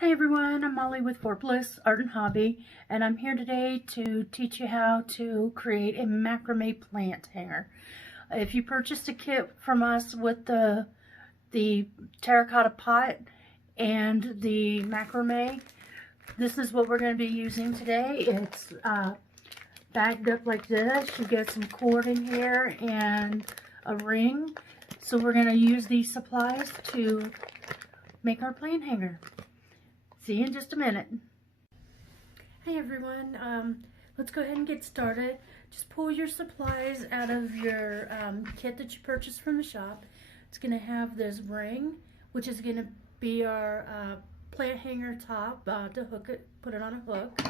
Hi everyone, I'm Molly with For Bliss Art and Hobby, and I'm here today to teach you how to create a macrame plant hanger. If you purchased a kit from us with the terracotta pot and the macrame, this is what we're going to be using today. It's bagged up like this. You get some cord in here and a ring. So we're going to use these supplies to make our plant hanger. See you in just a minute. Hey everyone, let's go ahead and get started. Just pull your supplies out of your kit that you purchased from the shop. It's going to have this ring, which is going to be our plant hanger top to hook it, put it on a hook.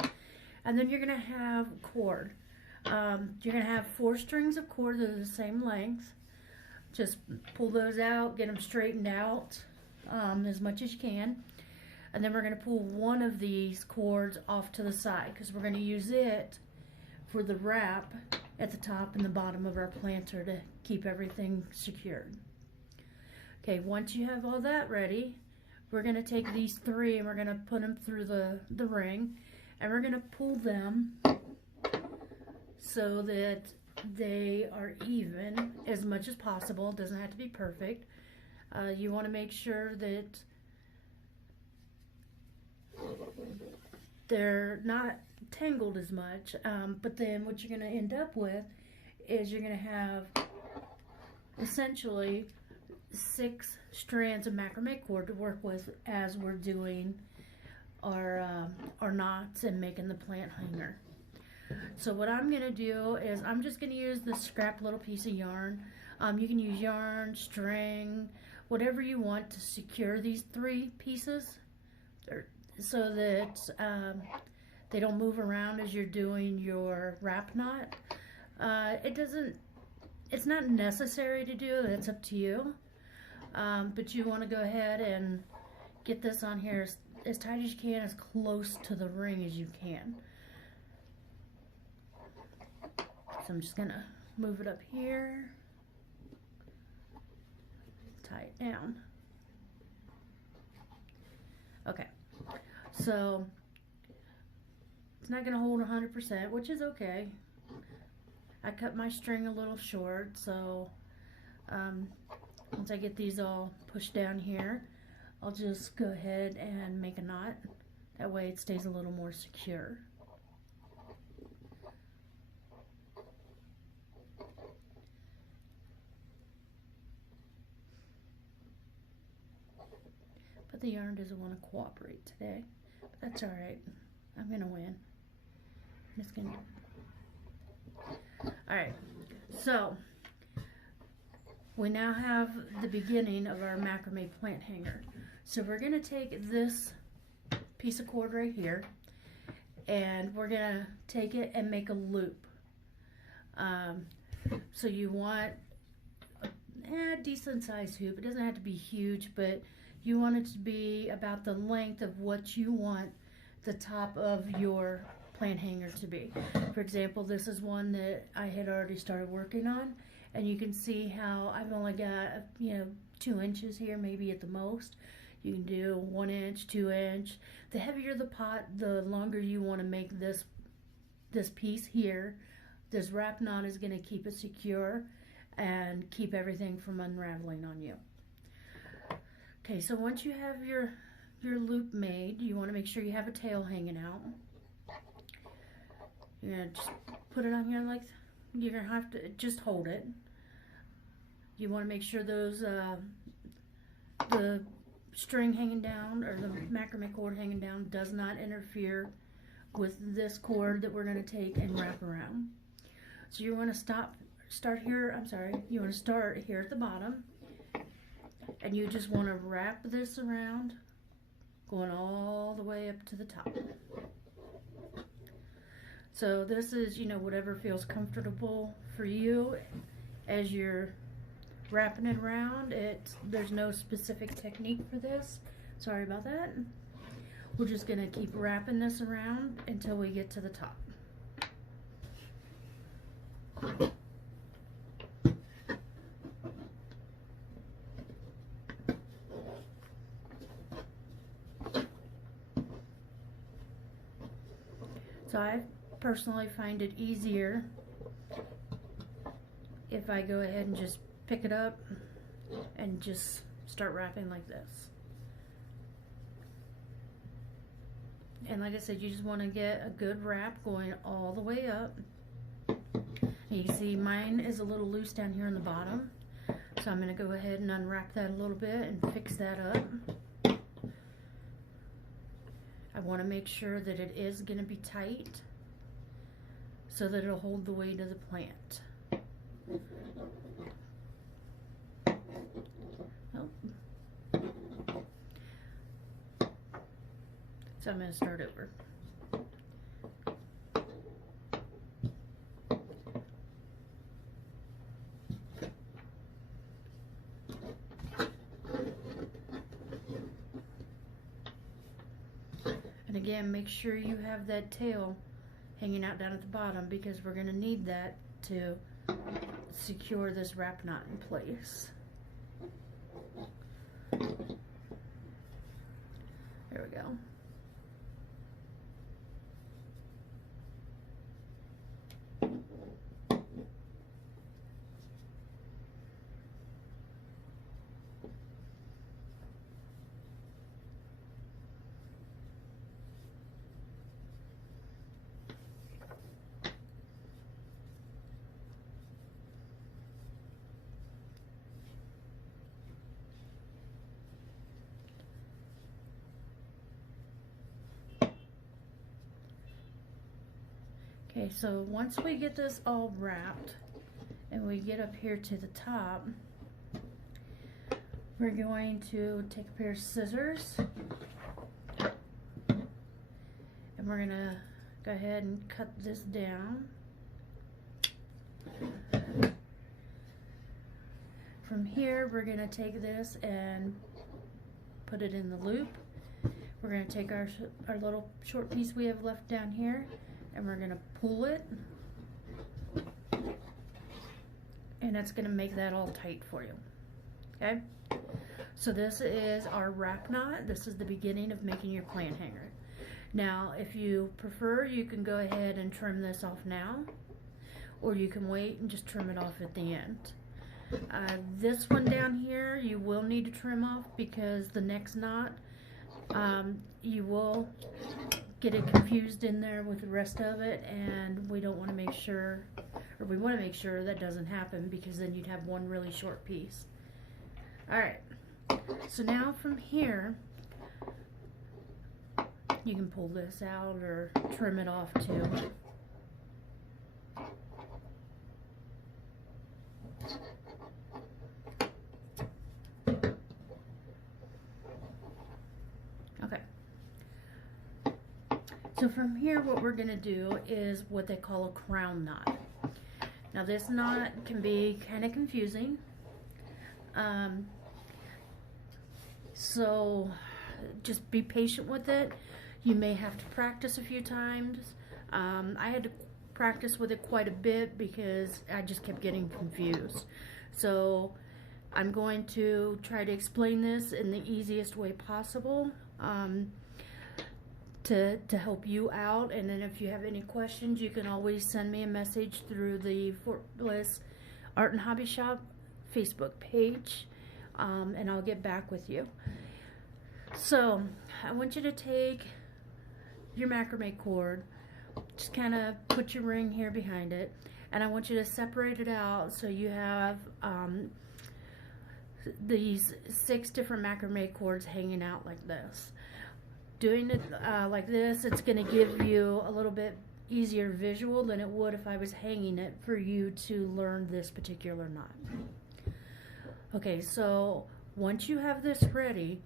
And then you're going to have cord. You're going to have 4 strings of cord that are the same length. Just pull those out, get them straightened out as much as you can. And then we're going to pull one of these cords off to the side because we're going to use it for the wrap at the top and the bottom of our planter to keep everything secured. Okay, once you have all that ready, we're going to take these 3 and we're going to put them through the ring, and we're going to pull them so that they are even as much as possible. It doesn't have to be perfect. You want to make sure that they're not tangled as much, but then what you're going to end up with is you're going to have essentially 6 strands of macrame cord to work with as we're doing our knots and making the plant hanger. So what I'm going to do is I'm just going to use this scrap little piece of yarn. You can use yarn, string, whatever you want to secure these 3 pieces, so that they don't move around as you're doing your wrap knot. It's not necessary to do, that's up to you. But you want to go ahead and get this on here as tight as you can, as close to the ring as you can. So I'm just gonna move it up here, tie it down. Okay. So it's not going to hold 100%, which is okay. I cut my string a little short, so once I get these all pushed down here, I'll just go ahead and make a knot. That way it stays a little more secure. But the yarn doesn't want to cooperate today. But that's alright. I'm going to win. I'm just going to... Alright. So, we now have the beginning of our macrame plant hanger. So we're going to take this piece of cord right here, and we're going to take it and make a loop. So you want a decent sized hoop. It doesn't have to be huge, but you want it to be about the length of what you want the top of your plant hanger to be. For example, this is one that I had already started working on, and you can see how I've only got 2 inches here, maybe at the most. You can do 1 inch, 2 inch. The heavier the pot, the longer you want to make this piece here. This wrap knot is going to keep it secure and keep everything from unraveling on you. Okay, so once you have your loop made, you want to make sure you have a tail hanging out. You're going to just put it on here like, you're going to have to just hold it. You want to make sure those, the string hanging down or the macrame cord hanging down does not interfere with this cord that we're going to take and wrap around. So you want to start here at the bottom. And you just want to wrap this around, going all the way up to the top. So this is, whatever feels comfortable for you as you're wrapping it around. There's no specific technique for this. Sorry about that. We're just going to keep wrapping this around until we get to the top. So I personally find it easier if I go ahead and just pick it up and just start wrapping like this. And like I said, you just want to get a good wrap going all the way up. You can see mine is a little loose down here in the bottom. So I'm going to go ahead and unwrap that a little bit and fix that up. I want to make sure that it is going to be tight so that it'll hold the weight of the plant. Oh. So I'm going to start over. And again, make sure you have that tail hanging out down at the bottom, because we're going to need that to secure this wrap knot in place. There we go. Okay, so once we get this all wrapped and we get up here to the top, we're going to take a pair of scissors and we're going to go ahead and cut this down. From here, we're going to take this and put it in the loop. We're going to take our little short piece we have left down here, and we're going to pull it, and that's going to make that all tight for you. Okay, so this is our wrap knot. This is the beginning of making your plant hanger. Now if you prefer, you can go ahead and trim this off now, or you can wait and just trim it off at the end. This one down here you will need to trim off, because the next knot you will get it confused in there with the rest of it, and we don't want to make sure, or we want to make sure that doesn't happen, because then you'd have one really short piece. Alright, so now from here you can pull this out or trim it off too. Okay. So from here, what we're going to do is what they call a crown knot. Now this knot can be kind of confusing. So just be patient with it. You may have to practice a few times. I had to practice with it quite a bit because I just kept getting confused. So I'm going to try to explain this in the easiest way possible to help you out. And then if you have any questions, you can always send me a message through the Fort Bliss Art and Hobby Shop Facebook page, and I'll get back with you. So I want you to take your macrame cord, just kind of put your ring here behind it, and I want you to separate it out so you have these 6 different macrame cords hanging out like this. Doing it like this, it's going to give you a little bit easier visual than it would if I was hanging it for you to learn this particular knot. Okay, so once you have this ready,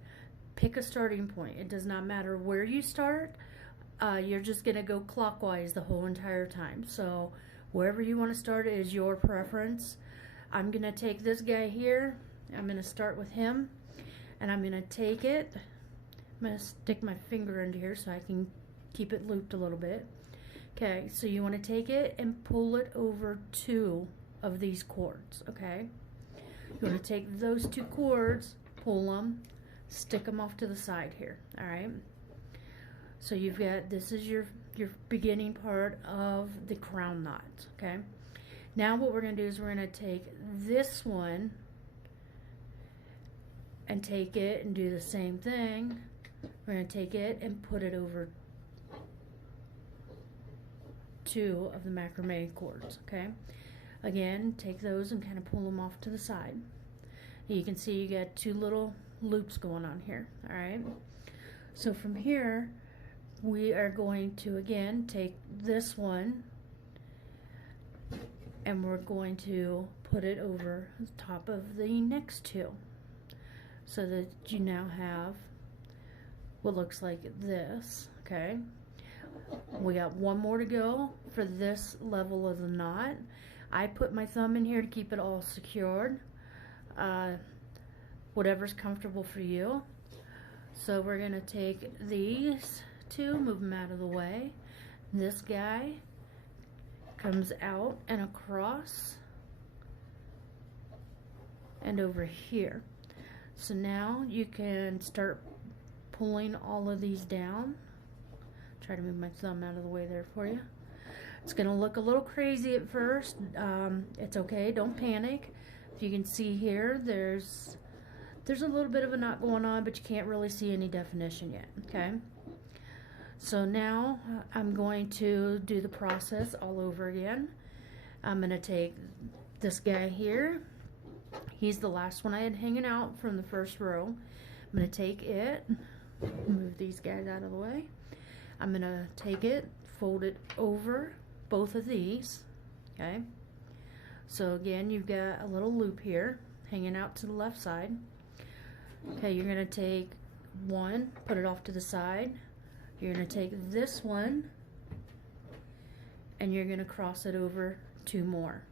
pick a starting point. It does not matter where you start. You're just going to go clockwise the whole entire time. So wherever you want to start is your preference. I'm going to take this guy here. I'm going to start with him, and I'm going to take it. I'm going to stick my finger into here so I can keep it looped a little bit. Okay, so you want to take it and pull it over 2 of these cords, okay? You want to take those 2 cords, pull them, stick them off to the side here, all right? So you've got, this is your your beginning part of the crown knot. Okay, now what we're going to do is we're going to take this one and take it and do the same thing. We're going to take it and put it over 2 of the macrame cords. Okay, again, take those and kind of pull them off to the side. You can see you got 2 little loops going on here. All right, so from here we are going to again take this one and we're going to put it over the top of the next 2, so that you now have what looks like this. Okay, we got 1 more to go for this level of the knot. I put my thumb in here to keep it all secured. Whatever's comfortable for you. So we're gonna take these 2, move them out of the way. This guy comes out and across and over here. So now you can start pulling all of these down. Try to move my thumb out of the way there for you. It's gonna look a little crazy at first. It's okay, don't panic. If you can see here, there's a little bit of a knot going on, but you can't really see any definition yet. Okay, so now I'm going to do the process all over again. I'm gonna take this guy here. He's the last one I had hanging out from the first row. I'm gonna take it, move these guys out of the way. I'm gonna take it, fold it over both of these. Okay, so again, you've got a little loop here hanging out to the left side. Okay, you're gonna take one, put it off to the side. You're gonna take this one and you're gonna cross it over 2 more.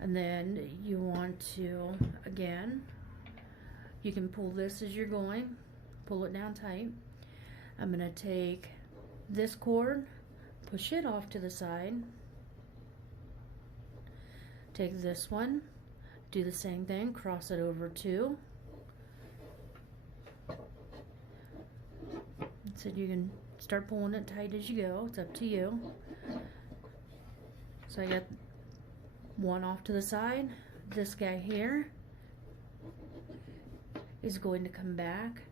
And then you want to, again, you can pull this as you're going, pull it down tight. I'm gonna take this cord, push it off to the side, take this one, do the same thing, cross it over 2. So you can start pulling it tight as you go, it's up to you. So I got one off to the side. This guy here is going to come back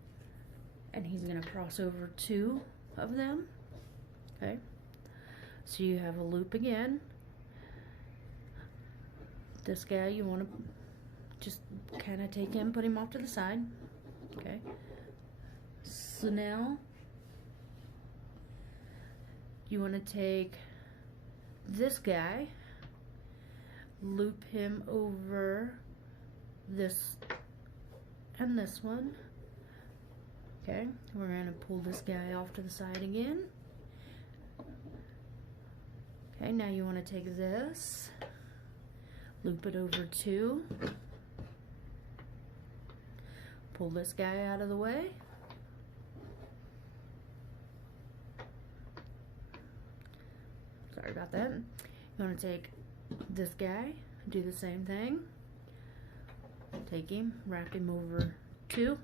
and he's going to cross over 2 of them. Okay, so you have a loop again. This guy, you want to just kind of take him, put him off to the side. Okay, so now you want to take this guy, loop him over this and this one. Okay, we're going to pull this guy off to the side again. Okay, now you want to take this, loop it over 2, pull this guy out of the way. Sorry about that. You want to take this guy, do the same thing. Take him, wrap him over 2.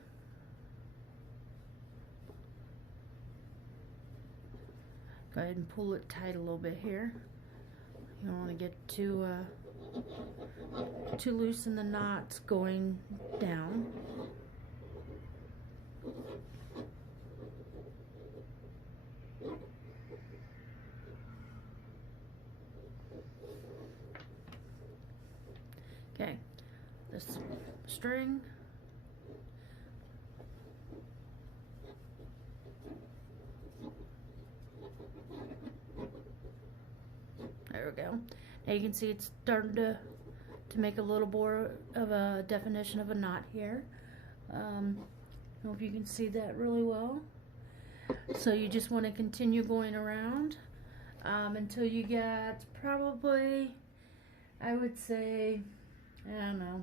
Go ahead and pull it tight a little bit here. You don't want to get too loose in the knots going down. Okay, this string. There we go. Now you can see it's starting to make a little more of a definition of a knot here. I don't know if you can see that really well. So you just want to continue going around until you get probably, I would say, I don't know,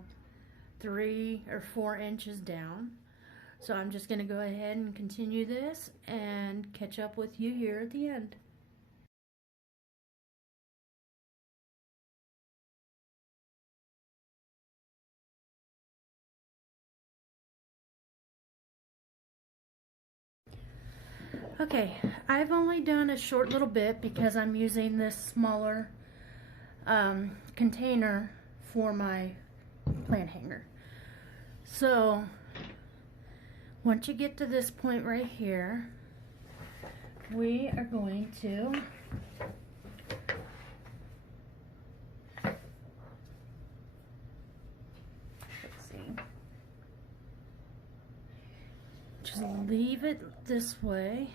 3 or 4 inches down. So I'm just going to go ahead and continue this and catch up with you here at the end. Okay, I've only done a short little bit because I'm using this smaller container for my plant hanger. So once you get to this point right here, we are going to just leave it this way.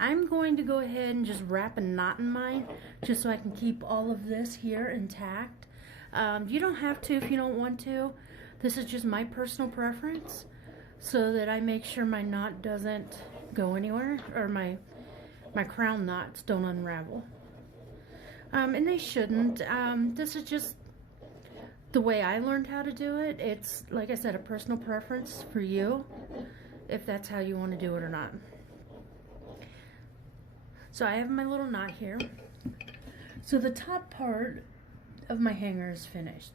I'm going to go ahead and just wrap a knot in mine just so I can keep all of this here intact. You don't have to if you don't want to. This is just my personal preference so that I make sure my knot doesn't go anywhere, or my crown knots don't unravel. And they shouldn't. This is just the way I learned how to do it. It's, like I said, a personal preference for you, if that's how you want to do it or not. So I have my little knot here. So the top part of my hanger is finished.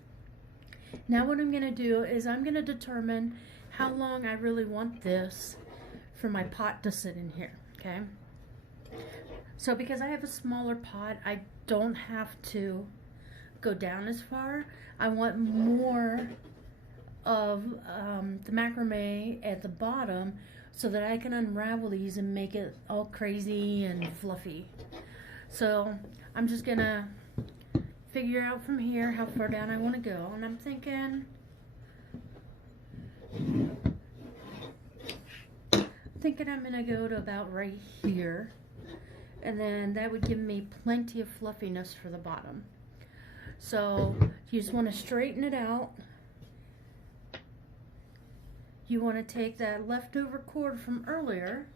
Now what I'm going to do is I'm going to determine how long I really want this for my pot to sit in here, okay? So because I have a smaller pot, I don't have to go down as far. I want more of the macrame at the bottom so that I can unravel these and make it all crazy and fluffy. So I'm just gonna figure out from here how far down I want to go, and I'm thinking I'm gonna go to about right here, and then that would give me plenty of fluffiness for the bottom. So you just want to straighten it out. You want to take that leftover cord from earlier,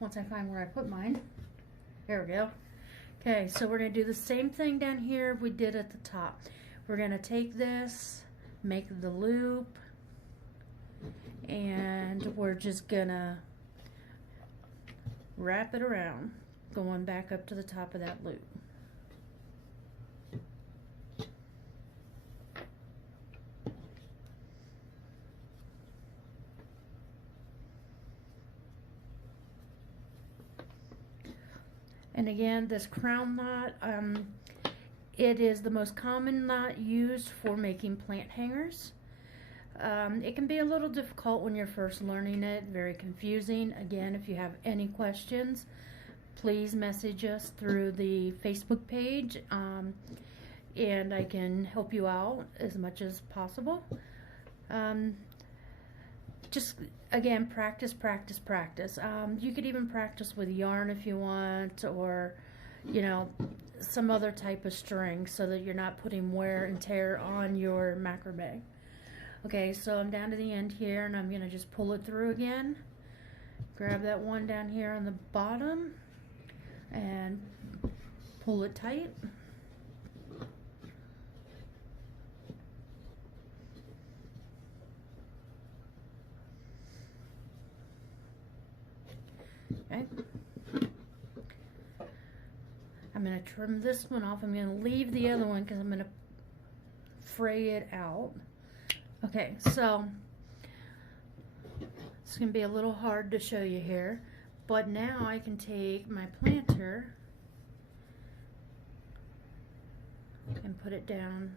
once I find where I put mine. There we go. Okay, so we're going to do the same thing down here we did at the top. We're going to take this, make the loop, and we're just going to wrap it around, going back up to the top of that loop. And again, this crown knot, it is the most common knot used for making plant hangers. It can be a little difficult when you're first learning it, very confusing. Again, if you have any questions, please message us through the Facebook page, and I can help you out as much as possible. Just, again, practice, practice, practice. You could even practice with yarn if you want, or, you know, some other type of string so that you're not putting wear and tear on your macrame. Okay, so I'm down to the end here, and I'm going to just pull it through again. Grab that one down here on the bottom and pull it tight. Okay. I'm going to trim this one off. I'm going to leave the other one because I'm going to fray it out. Okay, so it's going to be a little hard to show you here, but now I can take my planter and put it down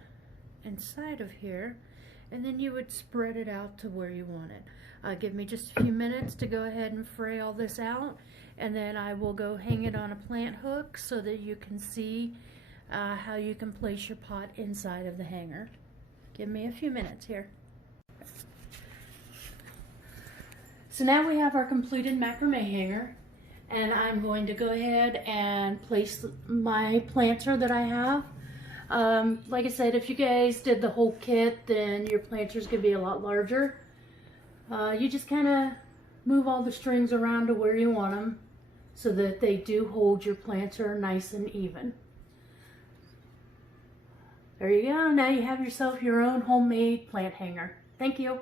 inside of here, and then you would spread it out to where you want it. Give me just a few minutes to go ahead and fray all this out, and then I will go hang it on a plant hook so that you can see how you can place your pot inside of the hanger. Give me a few minutes here. So now we have our completed macrame hanger, and I'm going to go ahead and place my planter that I have. Like I said, if you guys did the whole kit, then your planters could be a lot larger. You just kind of move all the strings around to where you want them so that they do hold your planter nice and even. There you go. Now you have yourself your own homemade plant hanger. Thank you.